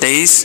23،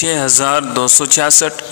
6266،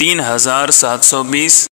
3720،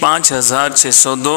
5602،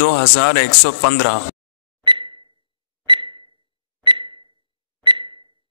2115۔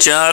4،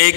1،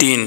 3۔